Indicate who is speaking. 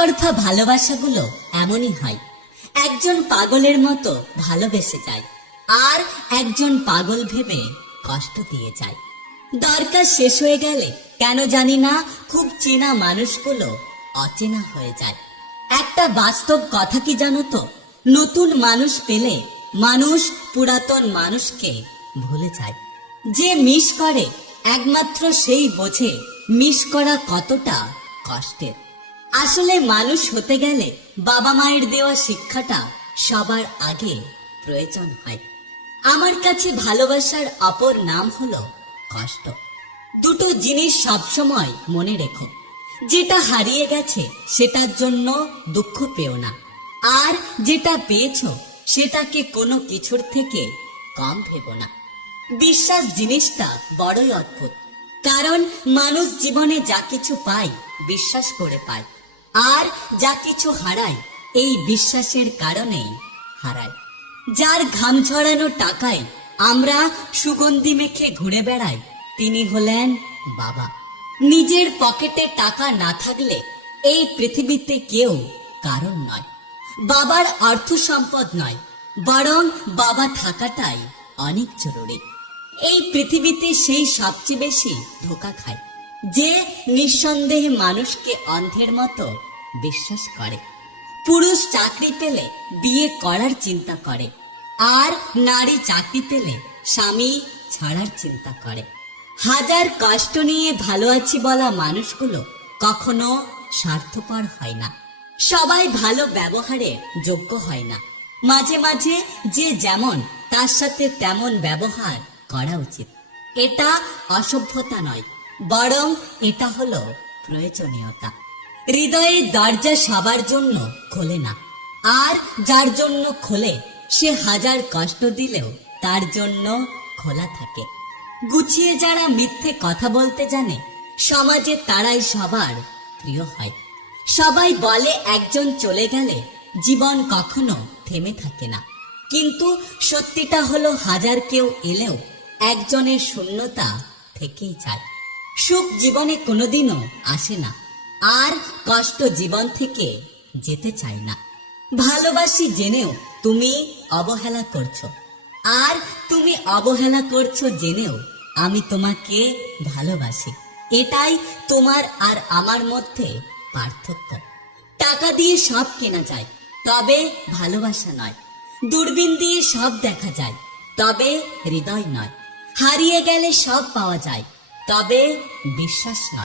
Speaker 1: একতরফা ভালোবাসাগুলো এমনই হয়। একজন পাগলের মতো ভালোবেসে যায় আর একজন পাগল ভেবে কষ্ট দিয়ে যায়। দরকার শেষ হয়ে গেলে কেন জানি না খুব চেনা মানুষগুলো অচেনা হয়ে যায়। একটা বাস্তব কথা কি জানো তো? নতুন মানুষ পেলে মানুষ পুরাতন মানুষকে ভুলে যায়। যে মিস করে একমাত্র সেই বোঝে মিস করা কতটা কষ্টের। আসলে মানুষ হতে গেলে বাবা মায়ের দেওয়া শিক্ষাটা সবার আগে প্রয়োজন হয়। আমার কাছে ভালোবাসার অপর নাম হলো কষ্ট। দুটো জিনিস সবসময় মনে রেখো। যেটা হারিয়ে গেছে সেটার জন্য দুঃখ পেও না। আর যেটা পেয়েছ সেটাকে কোনো কিছুর থেকে কম ভেব না। বিশ্বাস জিনিসটা বড়ই অদ্ভুত। কারণ মানুষ জীবনে যা কিছু পায় বিশ্বাস করে পায়। আর যা কিছু হারায়, এই বিশ্বাসের কারণেই হারায়। যার ঘাম ছড়ানো টাকায় আমরা সুগন্ধি মেখে ঘুরে বেড়াই, তিনি হলেন বাবা। নিজের পকেটে টাকা না থাকলে এই পৃথিবীতে কেউ কারণ নয়। বাবার অর্থ সম্পদ নয়, বরং বাবা থাকাটাই অনেক জরুরি। এই পৃথিবীতে সেই সবচেয়ে বেশি ধোকা খায়। যে নিঃসন্দেহে মানুষকে অন্ধের মতো বিশ্বাস করে। পুরুষ চাকরি পেলে বিয়ে করার চিন্তা করে, আর নারী চাকরি পেলে স্বামী ছাড়ার চিন্তা করে। হাজার কষ্ট নিয়ে ভালো আছি বলা মানুষগুলো কখনো স্বার্থপর হয় না। সবাই ভালো ব্যবহারে যোগ্য হয় না। মাঝে মাঝে যে যেমন, তার সাথে তেমন ব্যবহার করা উচিত। এটা অসভ্যতা নয়। বরং এটা হলো প্রয়োজনীয়তা। হৃদয়ের দরজা সবার জন্য খোলে না। আর যার জন্য খোলে, সে হাজার কষ্ট দিলেও তার জন্য খোলা থাকে। গুছিয়ে যারা মিথ্যে কথা বলতে জানে, সমাজে তারাই সবার প্রিয় হয়। সবাই বলে একজন চলে গেলে জীবন কখনো থেমে থাকে না। কিন্তু সত্যিটা হলো হাজার কেউ এলেও একজনের শূন্যতা থেকেই যায়। সুখ জীবনে কোনোদিনও আসে না। আর কষ্ট জীবন থেকে যেতে চায় না। ভালোবাসি জেনেও তুমি অবহেলা করছ। আর তুমি অবহেলা করছ জেনেও আমি তোমাকে ভালোবাসি। এটাই তোমার আর আমার মধ্যে পার্থক্য। টাকা দিয়ে সব কেনা যায়, তবে ভালোবাসা নয়। দূরবীন দিয়ে সব দেখা যায়, তবে হৃদয় নয়। হারিয়ে গেলে সব পাওয়া যায় তবে বিশ্বাস নয়।